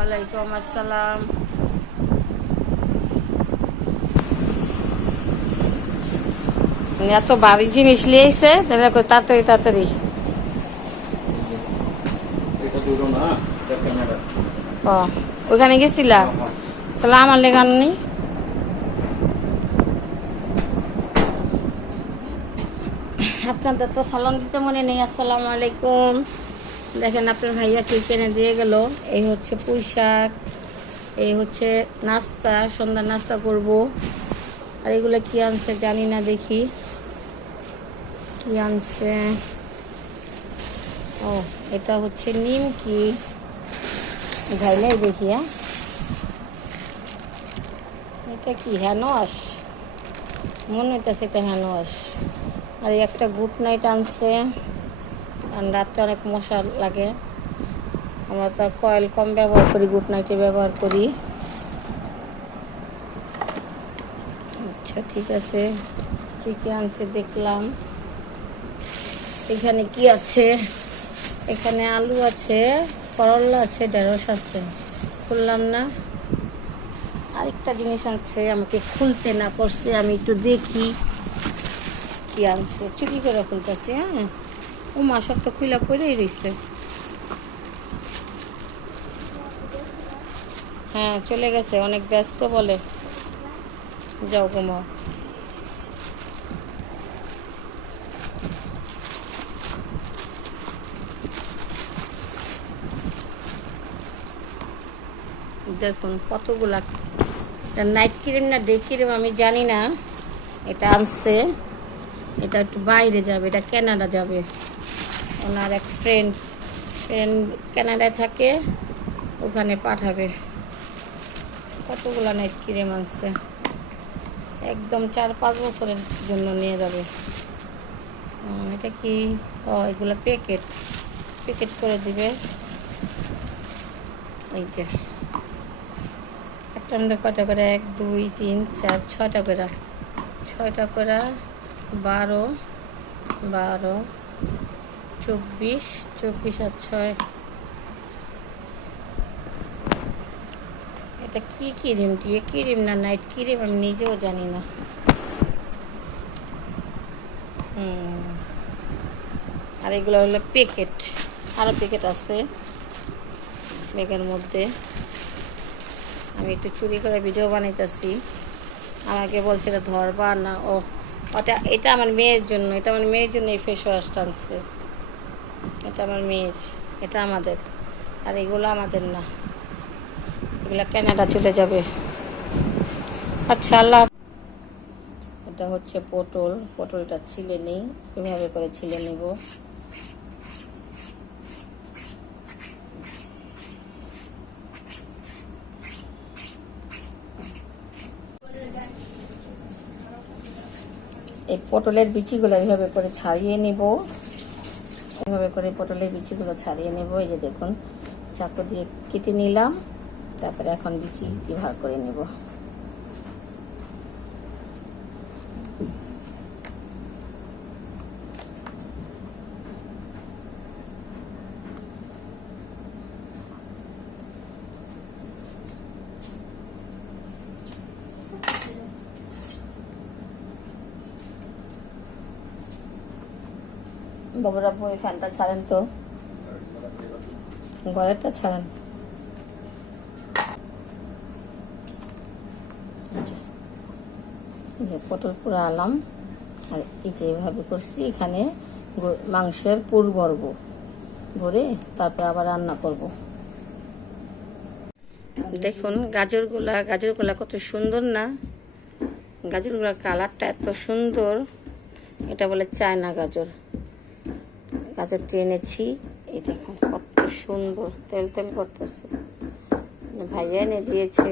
ওয়ালাইকুম আসসালাম। এত ভারী জিনিস লিয়েছে তাহলে তাড়াতাড়ি তাড়াতাড়ি। ও ওইখানে গেছিলা? তাহলে আমার লেগান নেই। আপনাদের তো সালাম দিতে মনে নেই। আসসালামু আলাইকুম। দেখেন আপনার ভাইয়া কি কিনে দিয়ে গেল। এই হচ্ছে পুঁই শাক, এই হচ্ছে নাস্তা, সন্ধ্যা নাস্তা করব। আর এগুলো কি আনছে জানি না, দেখি কি আনছে। ও এটা হচ্ছে নিমকি, ভাইলাই দেখি। হ্যাঁ এটা কি হ্যানোয়াশ মনে হইতেছে, এটা হ্যানোয়াশ। আর একটা গুড নাইট আনছে, কারণ রাত্রে অনেক মশা লাগে। আমরা তো কয়েল কম ব্যবহার করি, গুড নাইটে ব্যবহার করি। আচ্ছা ঠিক আছে, কী কী আনছে দেখলাম। এখানে কি আছে? এখানে আলু আছে, করলা আছে, ঢেঁড়স আছে। খুললাম না। আরেকটা জিনিস আছে, আমাকে খুলতে না করছে, আমি একটু দেখি কি আনছে। চুরি করে খুলতেছি। হ্যাঁ ও মা, সব তো খুলা পড়েই রয়েছে। হ্যাঁ চলে গেছে, অনেক ব্যস্ত বলে। যাও ঘুমাও। দেখুন কতগুলা, নাইট ক্রিম না ডে ক্রিম আমি জানি না, এটা আনছে। এটা একটু বাইরে যাবে, এটা কানাডা যাবে। ওনার এক ফ্রেন্ড কানাডায় থাকে, ওখানে পাঠাবে। কতগুলা নাইট ক্রিম আনছে, একদম 4-5 বছরের জন্য নিয়ে যাবে। এটা কি? ও এগুলো প্যাকেট করে দিবে। এই যে একটা মধ্যে কয়টা করে? 1 2 3 4 6টা করে, 6টা করে 12 12 24 24 আর 6। এটা কি ক্রিম? দিয়ে ক্রিম না নাইট ক্রিম আমি নিজেও জানি না। আর এগুলো হলো প্যাকেট, আরও প্যাকেট আছে ব্যাগের মধ্যে। আমি একটু চুরি করে ভিডিও বানাইতেছি। আমাকে বলছে এটা ধরবা না। ও এটা আমার মেয়ের জন্য, এই ফেস ওয়াশটা আনছে। এটা আমার মেয়ের, এটা আমাদের। আর এগুলো আমাদের না, এগুলো কানাডা চলে যাবে। আচ্ছা আল্লাহ। এটা হচ্ছে পটলটা ছিলে নেই, এভাবে করে ছিলে নেব। এই পটলের বিচিগুলো এইভাবে করে ছাড়িয়ে নেব। এভাবে করে পটলের বিচিগুলো ছাড়িয়ে নেব। এই যে দেখুন, চাকু দিয়ে কেটে নিলাম। তারপরে এখন বিচি ভাগ করে নেব। বাবুরা বই ফ্যানটা ছাড়েন তো, ঘরেরটা ছাড়েন। এই যে পটল পুরো আলাম। আর এই যে এভাবে করছি, এখানে মাংসের পুর ভরে তারপর আবার রান্না করব। দেখুন গাজরগুলা কত সুন্দর না? গাজরগুলার কালারটা এত সুন্দর। এটা বলে চায়না গাজরটি এনেছি। এই দেখুন কত সুন্দর, তেল তেল করতেছে। ভাইয়া এনে দিয়েছে।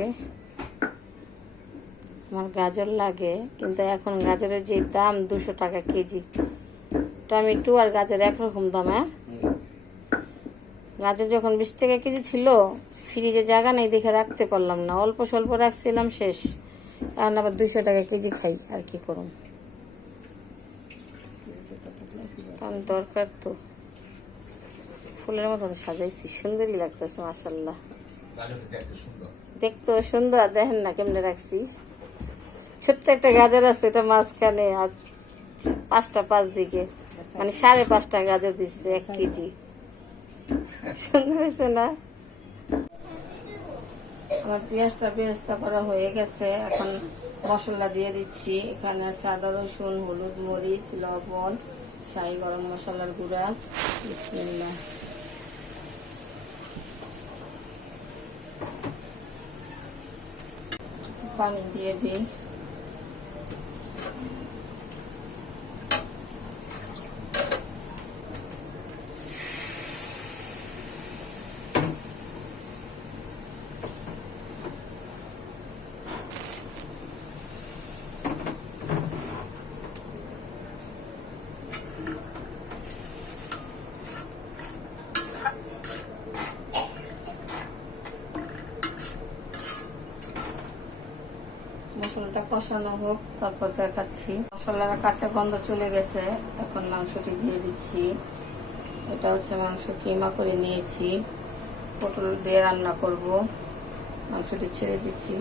আমার গাজর লাগে, কিন্তু এখন গাজরের যে দাম 200 টাকা কেজি। টমেটো আর গাজর একরকম দাম। হ্যাঁ গাজর যখন 20 টাকা কেজি ছিল, ফ্রিজে জায়গা নেই দেখে রাখতে পারলাম না, অল্প স্বল্প রাখছিলাম, শেষ। এখন আবার 200 টাকা কেজি খাই, আর কি করুন। কারণ দরকার তো। ফুলের মতন সাজাইছি, সুন্দরই লাগতেছে মাশাআল্লাহ। দেখতেও সুন্দর, দেখেন না কেমনে রাখছি। ছোট্ট একটা গাজর আছে, এটা মাঝখানে, আর 5টা 5 দিকে, মানে 5.5টা গাজর দিচ্ছে 1 কেজি। সুন্দর হয়েছে না? আমার পেঁয়াজটা করা হয়ে গেছে। এখন মশলা দিয়ে দিচ্ছি। এখানে আছে আদা রসুন, হলুদ মরিচ, লবণ, শাহি গরম মশলার গুঁড়া। বিসমিল্লাহ। পানি দিয়ে দিই। মশলাটা কষানো হোক, তারপর দেখাচ্ছি। মশলার কাঁচা গন্ধ চলে গেছে, এখন মাংসটি দিয়ে দিচ্ছি। এটা হচ্ছে মাংস কিমা করে নিয়েছি, পটল দিয়ে রান্না করব। মাংসটি ছেড়ে দিচ্ছি।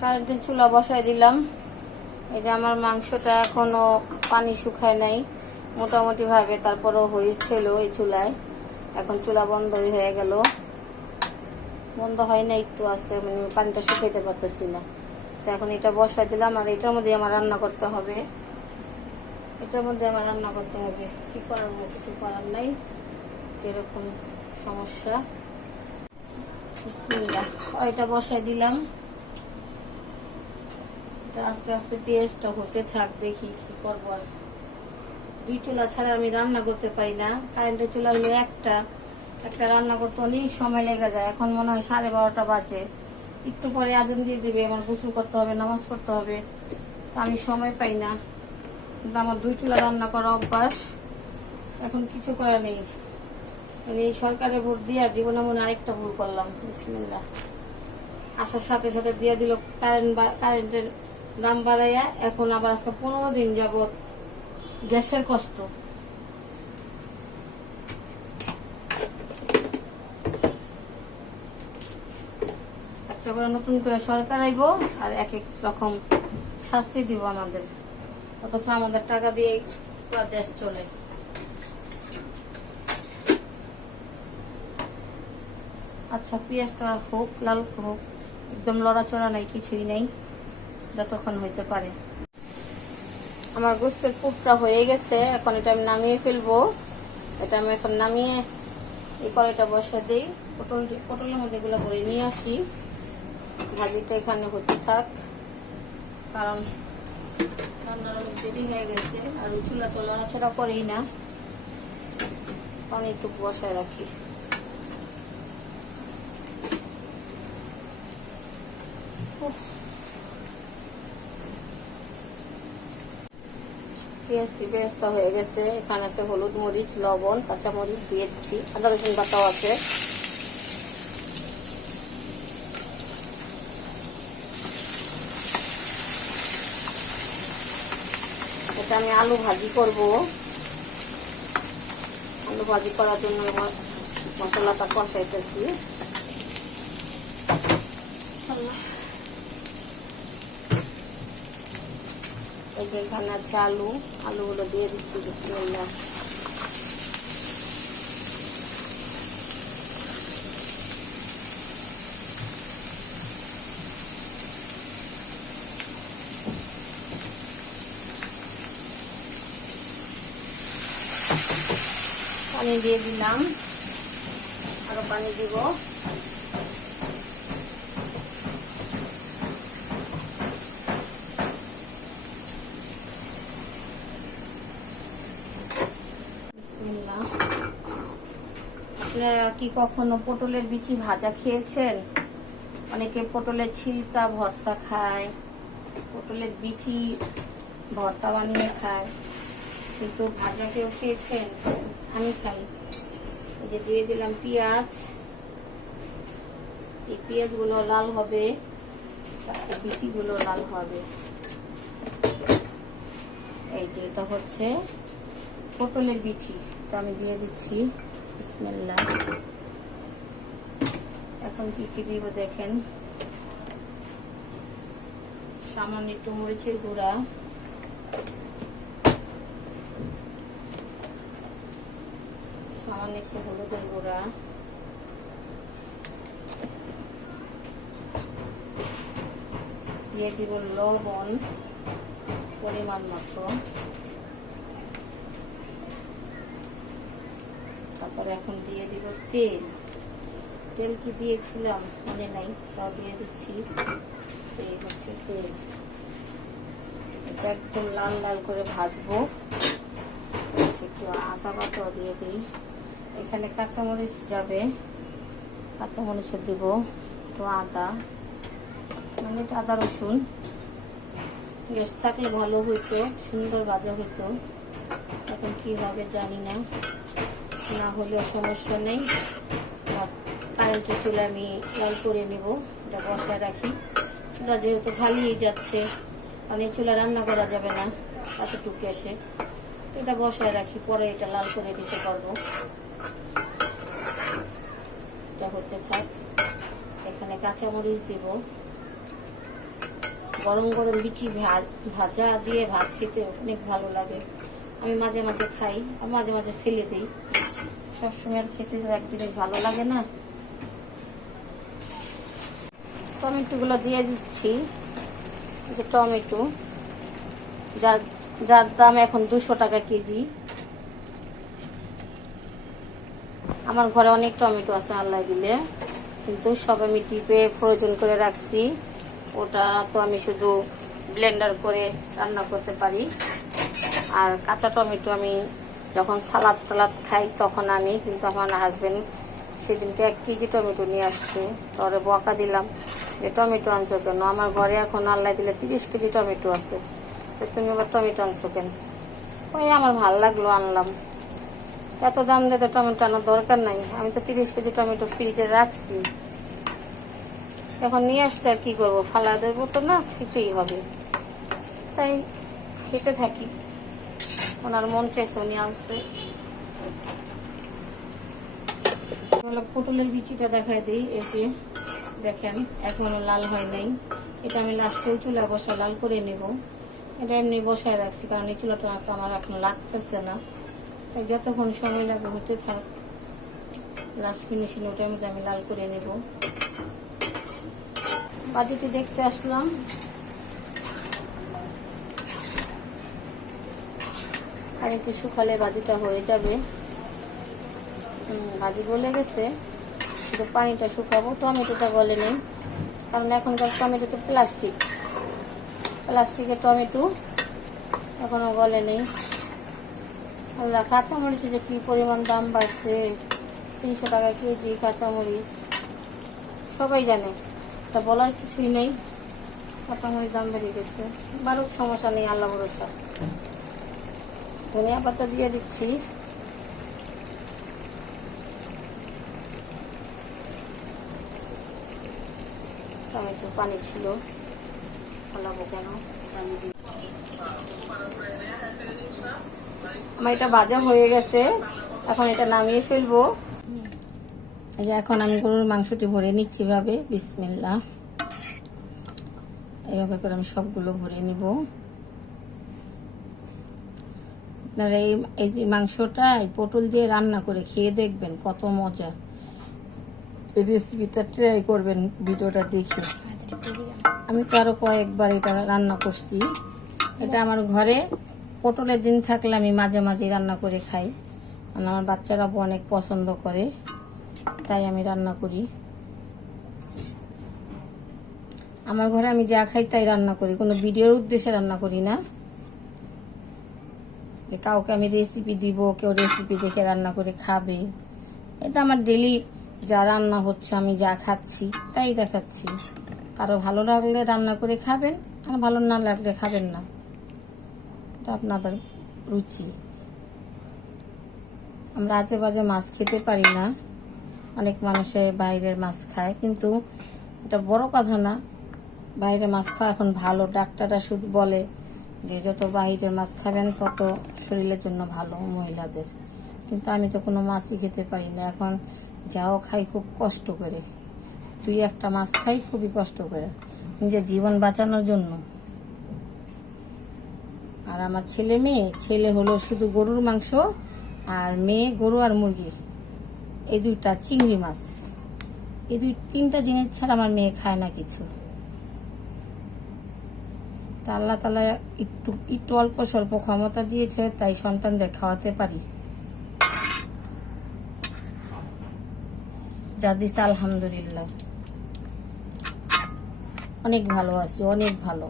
কারেন্টের চুলা বসাই দিলাম। এই যে আমার মাংসটা এখনো পানি শুকায় নাই মোটামুটি ভাবে, তারপরও হয়েছিল এই চুলায়। এখন চুলা বন্ধই হয়ে গেল, বন্ধ হয় না, একটু আছে, মানে পানিটা শুকাইতে পারতেছি না। তো এখন এটা বসাই দিলাম, আর এটার মধ্যে আমার রান্না করতে হবে। কি করার, কিছু করার নাই, যেরকম সমস্যা। বিসমিল্লাহ। এটা বসাই দিলাম। আস্তে আস্তে পেঁয়াজটা হতে থাক, দেখি কি করবো। আর 2 চুলা ছাড়া আমি রান্না করতে পারি না। কারেন্টের চুলা হলে একটা রান্না করতে অনেক সময় লেগে যায়। এখন মনে হয় 12:30 বাজে, একটু পরে আজান দিয়ে দিবে, আমার গোসল করতে হবে, নামাজ পড়তে হবে, আমি সময় পাই না। কিন্তু আমার 2 চুলা রান্না করা অভ্যাস, এখন কিছু করা নেই। এই সরকারের ভোট দিয়া জীবনে মনে আরেকটা ভুল করলাম। বিসমিল্লাহ। আসার সাথে সাথে দিয়ে দিল কারেন্টের দাম বাড়াইয়া। এখন আবার আজকে 15 দিন যাবত গ্যাসের কষ্ট। একটা করে নতুন করে সরকার আইব, আর এক এক রকম শাস্তি দিব আমাদের, অথচ আমাদের টাকা দিয়ে পুরো দেশ চলে। আচ্ছা, পেঁয়াজটা হোক, লাল হোক, একদম লড়াচড়া নাই, কিছুই নাই, যতক্ষণ হইতে পারে। আমার গোস্তের পুরটা হয়ে গেছে, এখন এটা আমি নামিয়ে ফেলবো। এটা আমি এখন নামিয়ে এই কড়াইটা বসে দিই। পটলের মধ্যে এগুলো করে নিয়ে আসি। ভাজিটা এখানে হতে থাক, কারণ রান্নার অনেক দেরি হয়ে গেছে। আর ওই চুলা তো লড়াচড়া করেই না, আমি একটু বসায় রাখি। পেঁয়াজটি বেরেস্তা হয়ে গেছে। এখানে আছে হলুদ মরিচ, লবণ, কাঁচা মরিচ দিয়ে দিচ্ছি, আদা রসুন বাটাও আছে। এটা আমি আলু ভাজি করব। আলু ভাজি করার জন্য মশলাটা কষাইতেছি। এই যে এখানে আছে আলুগুলো দিয়ে দিচ্ছি। বিসমিল্লাহ। পানি দিয়ে দিলাম, আরো পানি দিব। আপনারা কি কখনো পটলের বিচি ভাজা খেয়েছেন? অনেকে পটলের ছিলকা ভর্তা খায়, পটলের বিচি ভর্তা বানিয়ে খায়, কিন্তু ভাজা কেউ খেয়েছেন? আমি খাই। এই যে দিয়ে দিলাম পেঁয়াজ। এই পেঁয়াজগুলো লাল হবে, বিচিগুলো লাল হবে। এই যে এটা হচ্ছে পটলের বিচি, তো আমি দিয়ে দিচ্ছি। বিসমিল্লাহ। এখন কি কি দিব দেখেন। সামান্য একটু মরিচের গুঁড়া, সামান্য একটু হলুদের গুঁড়া, দিয়ে দিব লবণ পরিমাণ মতো। তারপরে এখন দিয়ে দিব তেল। তেল কি দিয়েছিলাম মনে নাই, তাও দিয়ে দিচ্ছি। এই হচ্ছে তেল। এটা একদম লাল লাল করে ভাজবো। একটু আদা বাটাও দিয়ে দিই। এখানে কাঁচামরিচ যাবে, কাঁচামরিচও দিব, একটু আদা, মানে এটা আদা রসুন। গ্যাস থাকলে ভালো হইতো, সুন্দর ভাজা হইতো। এখন কি হবে জানি না, না হলেও সমস্যা নেই। কারেন্টের চুলা আমি লাল করে নিব। এটা বসায় রাখি। চুলা যেহেতু খালিই যাচ্ছে, কারণ এই চুলা রান্না করা যাবে না এতটুকু এসে, এটা বসায় রাখি, পরে এটা লাল করে দিতে পারবো। এটা হতে থাক। এখানে কাঁচামরিচ দিব। গরম গরম বিচি ভাজা দিয়ে ভাত খেতে অনেক ভালো লাগে। আমি মাঝে মাঝে খাই, আর মাঝে মাঝে ফেলে দিই। সবসময় আর খেতে এক জিনিস ভালো লাগে না। টমেটোগুলো দিয়ে দিচ্ছি। যে টমেটো, যার দাম এখন 200 টাকা কেজি। আমার ঘরে অনেক টমেটো আছে আল্লাহ দিলে, কিন্তু সব আমি টিপে ফ্রোজেন করে রাখছি। ওটা তো আমি শুধু ব্লেন্ডার করে রান্না করতে পারি। আর কাঁচা টমেটো আমি যখন সালাদ টালাদ খাই তখন আনি, কিন্তু আমার হাজবেন্ড সেদিনকে 1 কেজি টমেটো নিয়ে আসছে। পরে বকা দিলাম যে টমেটো আনছো কেন, আমার ঘরে এখন আল্লাহ দিলে 30 কেজি টমেটো আছে, তো তুমি আবার টমেটো আনছো কেন? ওই আমার ভাল লাগলো আনলাম। এত দাম দিয়ে তো টমেটো আনার দরকার নাই, আমি তো 30 কেজি টমেটো ফ্রিজে রাখছি। এখন নিয়ে আসতে আর কি করবো, ফালা দেবো তো না, খেতেই হবে, তাই খেতে থাকি। ওনার মন চাইছে উনি আনছে। পটলের বিচিটা দেখাই দিই। এই যে দেখেন এখনো লাল হয় নাই। এটা আমি লাস্টেও চুলা বসা লাল করে নেব। এটা এমনি বসায় রাখছি, কারণ এই চুলাটা তো আমার এখন লাগতেছে না, তাই যতক্ষণ সময় লাগবে হতে থাক। লাস্ট ফিনিশিং ওটার মধ্যে আমি লাল করে নেব। বাটিতে দেখতে আসলাম। আর একটু শুকালে ভাজিটা হয়ে যাবে। ভাজি গলে গেছে, কিন্তু পানিটা শুকাবো। টমেটোটা গলে নেই, কারণ এখনকার টমেটো তো প্লাস্টিকের টমেটো, এখনো গলে নেই। আল্লাহ, কাঁচামরিচে যে কি পরিমাণ দাম বাড়ছে, 300 টাকা কেজি কাঁচামরিচ, সবাই জানে, তা বলার কিছুই নেই। কাঁচামরিচ দাম বেড়ে গেছে, বারুক সমস্যা নেই, আল্লাহ ভরসা। ধনিয়া পাতা দিয়ে দিচ্ছি। টমেটো পানি ছিল, ফলাবো কেন। আমার এটা ভাজা হয়ে গেছে, এখন এটা নামিয়ে ফেলবো। এই যে এখন আমি গরুর মাংসটি ভরে নিচ্ছি ভাবে। বিসমিল্লাহ। এইভাবে করে আমি সবগুলো ভরে নিব। আপনারা এই মাংসটা পটল দিয়ে রান্না করে খেয়ে দেখবেন কত মজা। এই রেসিপিটা ট্রাই করবেন ভিডিওটা দেখে। আমি তো আরো কয়েকবার এটা রান্না করছি। এটা আমার ঘরে পটলের দিন থাকলে আমি মাঝে মাঝে রান্না করে খাই, কারণ আমার বাচ্চারাও অনেক পছন্দ করে, তাই আমি রান্না করি। আমার ঘরে আমি যা খাই তাই রান্না করি, কোনো ভিডিওর উদ্দেশ্যে রান্না করি না যে কাউকে আমি রেসিপি দিব, কেউ রেসিপি দেখে রান্না করে খাবে। এটা আমার ডেলি যা রান্না হচ্ছে, আমি যা খাচ্ছি তাই দেখাচ্ছি। কারো ভালো লাগলে রান্না করে খাবেন, আর ভালো না লাগলে খাবেন না, এটা আপনাদের রুচি। আমরা আজে বাজে মাছ খেতে পারি না, অনেক মানুষে বাইরের মাছ খায়, কিন্তু এটা বড় কথা না। বাইরের মাছ খাওয়া এখন ভালো, ডাক্তাররা শুধু বলে যে যত বাইরের মাছ খাবেন তত শরীরের জন্য ভালো মহিলাদের, কিন্তু আমি তো কোনো মাছই খেতে পারি না। এখন যাও খাই খুব কষ্ট করে, 2-1টা মাছ খাই খুবই কষ্ট করে নিজের জীবন বাঁচানোর জন্য। আর আমার ছেলে মেয়ে, ছেলে হলো শুধু গরুর মাংস, আর মেয়ে গরু আর মুরগি, এই 2টা চিংড়ি মাছ, এই 2-3টা জিনিস ছাড়া আমার মেয়ে খায় না কিছু। তা আল্লাহ তাআলা একটু অল্প স্বল্প ক্ষমতা দিয়েছে, তাই সন্তানদের খাওয়াতে পারি। যা দিছে আলহামদুলিল্লাহ, অনেক ভালো আছি, অনেক ভালো,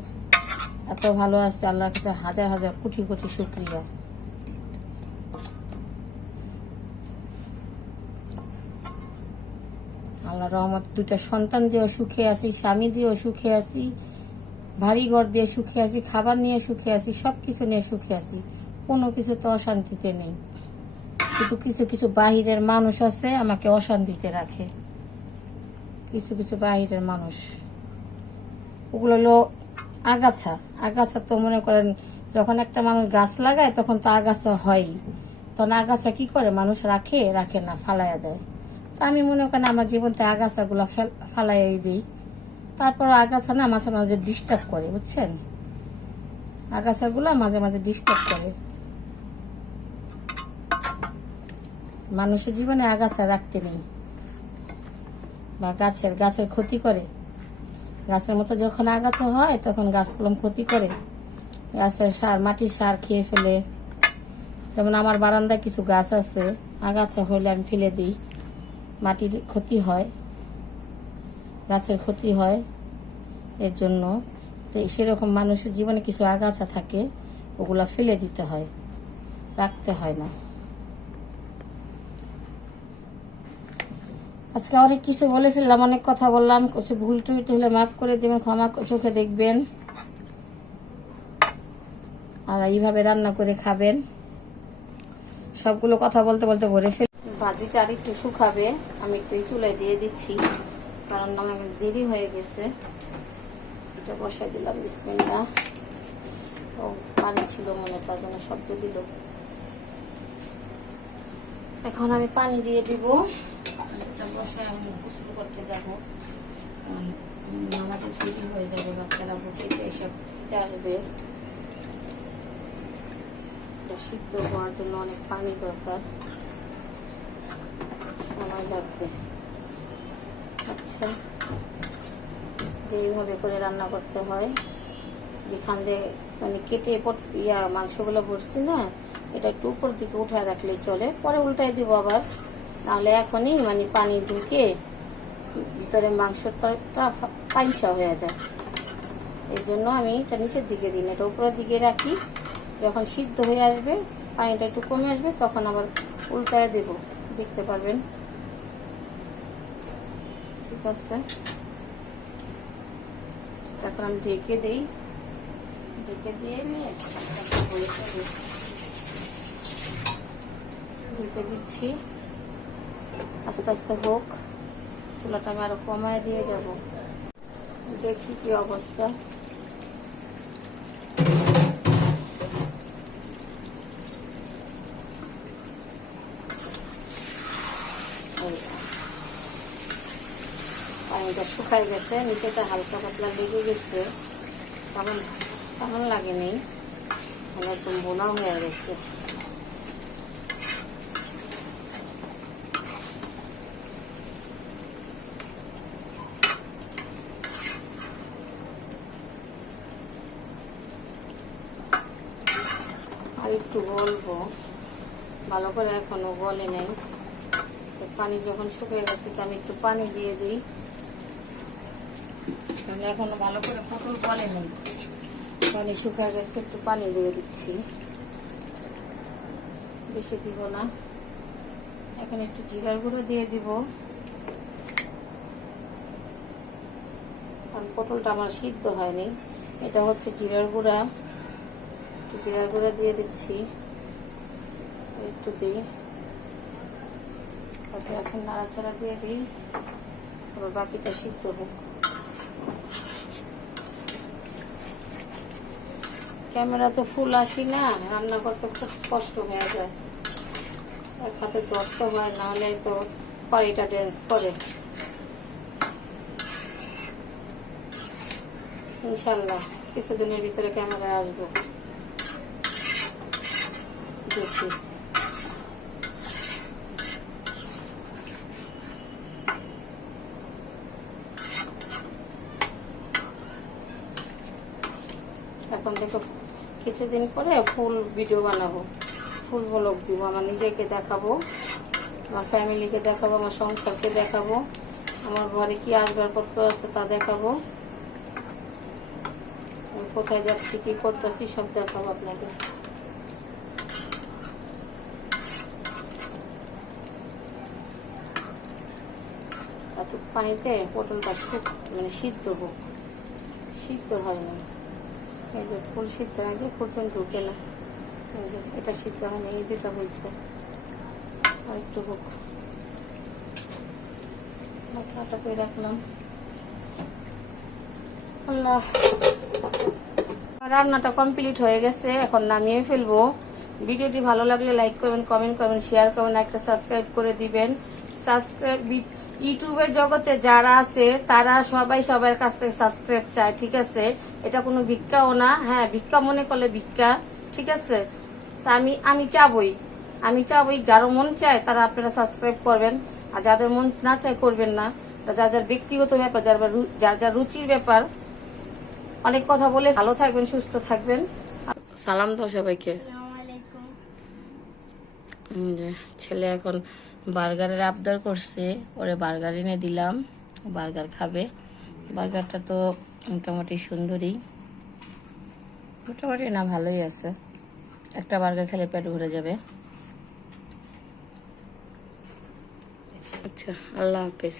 এত ভালো আছে আল্লাহর কাছে হাজার হাজার কোটি কোটি শুকরিয়া। আল্লাহর রহমত 2টা সন্তান দিয়েও সুখে আছি, স্বামী দিয়েও সুখে আছি, ভারী ঘর দিয়ে সুখে আছি, খাবার নিয়ে সুখে আছি, সব কিছু নিয়ে সুখে আছি, কোনো কিছু তো অশান্তিতে নেই। কিন্তু কিছু কিছু বাহিরের মানুষ আছে আমাকে অশান্তিতে রাখে, কিছু কিছু বাহিরের মানুষ, ওগুলো হলো আগাছা। আগাছা তো মনে করেন যখন একটা মানুষ গাছ লাগায় তখন তো আগাছা হয়ই, তখন আগাছা কি করে মানুষ রাখে না, ফালাইয়া দেয়। তা আমি মনে করেন আমার জীবনতে আগাছাগুলো ফালাইয়াই দিই। তারপর আগাছা না মাঝে মাঝে ডিস্টার্ব করে, বুঝছেন, আগাছাগুলো মাঝে মাঝে ডিস্টার্ব করে। মানুষের জীবনে আগাছা রাখতে নেই, বা গাছের ক্ষতি করে। গাছের মতো যখন আগাছা হয় তখন গাছগুলো ক্ষতি করে, গাছের সার, মাটির সার খেয়ে ফেলে। যেমন আমার বারান্দায় কিছু গাছ আছে, আগাছা হইলে আমি ফেলে দিই, মাটির ক্ষতি হয়, গাছের ক্ষতি হয়, এর জন্য। তো সেরকম মানুষের জীবনে কিছু আগাছা থাকে, ওগুলা ফেলে দিতে হয়, রাখতে হয় না। আজকে অনেক কিছু বলে ফেললাম, অনেক কথা বললাম, কিছু ভুল টুইট হলে মাফ করে দেবেন, ক্ষমা চোখে দেখবেন। আর এইভাবে রান্না করে খাবেন। সবগুলো কথা বলতে বলতে ভরে ফেল। ভাজিটা আর একটু শুকাবে, আমি একটু এই চুলায় দিয়ে দিচ্ছি, কারণ আমার দেরি হয়ে গেছে। এটা বসাই দিলাম, বিসমিল্লাহ। ও পানি ছিল মনে, তার জন্য শব্দ দিল। এখন আমি পানি দিয়ে দিব, এটা বসায় আমি গোসল করতে যাবো, নামাজের দেরি হয়ে যাবে, বাচ্চারা বুকে এসে আসবে। সিদ্ধ হওয়ার জন্য অনেক পানি দরকার, সময় লাগবে। আচ্ছা, যেইভাবে করে রান্না করতে হয়, যেখান দিয়ে মানে কেটে মাংসগুলো ভরছি না, এটা একটু উপর দিকে উঠায় রাখলেই চলে, পরে উল্টাই দিব আবার, নাহলে এখনই মানে পানি ঢুকে ভিতরে মাংসটা পাইসা হয়ে যায়। এই জন্য আমি এটা নিচের দিকে দিই না, এটা উপরের দিকে রাখি। যখন সিদ্ধ হয়ে আসবে, পানিটা একটু কমে আসবে, তখন আবার উল্টায় দেব, দেখতে পারবেন। ঠিক আছে, তারপর আমি ঢেকে দিই, ঢেকে দিয়ে নিয়ে ঢেকে দিচ্ছি। আস্তে আস্তে হোক, চুলাটা আমি আরো কমায় দিয়ে যাব, দেখি কি অবস্থা। পানিটা শুকাই গেছে, নিচেটা হালকা পাতলা লেগে গেছে, তেমন লাগেনি, একদম বোনা হয়ে গেছে। আর একটু গলবো, ভালো করে এখনো গলে নেই। পানি যখন শুকিয়ে গেছে, তো আমি একটু পানি দিয়ে দিই, এখনো ভালো করে পটল গলে নেই, পানি শুকিয়ে গেছে, একটু পানি দিয়ে দিচ্ছি, বেশি দিব না। এখন একটু জিরার গুঁড়ো দিয়ে দিব, কারণ পটলটা আমার সিদ্ধ হয়নি। এটা হচ্ছে জিরার গুঁড়া, জিরার গুঁড়া দিয়ে দিচ্ছি, একটু দিই, এখন নাড়াচাড়া দিয়ে দিই, আবার বাকিটা সিদ্ধ হোক। ক্যামেরা তো ফুল আসি না, রান্না করতে খুব কষ্ট হয়ে যায়, এক হাতে ধরতে হয়, নাহলে তো কড়াইটা ড্যান্স করে। ইনশাল্লাহ কিছুদিনের ভিতরে ক্যামেরায় আসবো, দেখি। এখন দেখো কিছুদিন পরে ফুল ভিডিও বানাবো, ফুল ব্লগ দিব, আমার নিজেকে দেখাবো, আমার ফ্যামিলিকে দেখাবো, আমার সংসারকে দেখাবো, আমার ঘরে কি আসবাবপত্র আছে তা দেখাবো, আমি কোথায় যাচ্ছি কি করতেছি সব দেখাবো আপনাকে। একটু পানিতে পটলটা মানে সিদ্ধ হোক, সিদ্ধ হয় না, এই যে ফুল সিদ্ধ হয়, যে পর্যন্ত ঢুকে না, এই যে এটা সিদ্ধ হয় না, এই দুটা হয়েছে, আর একটু হোক। মশলাটা করে রাখলাম। আল্লাহ, রান্নাটা কমপ্লিট হয়ে গেছে, এখন নামিয়ে ফেলবো। ভিডিওটি ভালো লাগলে লাইক করবেন, কমেন্ট করবেন, শেয়ার করবেন, একটা সাবস্ক্রাইব করে দিবেন। সাবস্ক্রাইব ইউটিউবের জগতে যারা আছে তারা সবাই সবার কাছ থেকে সাবস্ক্রাইব চায়, ঠিক আছে? এটা কোনো ভিক্ষাও না, হ্যাঁ ভিক্ষা মনে করলে ভিক্ষা, ঠিক আছে? তা আমি চাবই যার মন চায় তারা আপনারা সাবস্ক্রাইব করবেন, আর যাদের মন না চায় করবেন না। যার যার ব্যক্তিগত ব্যাপার, যার যার রুচির ব্যাপার। অনেক কথা বলে, ভালো থাকবেন, সুস্থ থাকবেন। সালাম দাও সবাইকে। ছেলে এখন বার্গারের আবদার করছে, ওরে বার্গার এনে দিলাম, বার্গার খাবে। বার্গারটা তো মোটামুটি সুন্দরী, মোটামুটি না ভালোই আছে, একটা বার্গার খেলে পেট ভরে যাবে। আচ্ছা, আল্লাহ হাফেজ।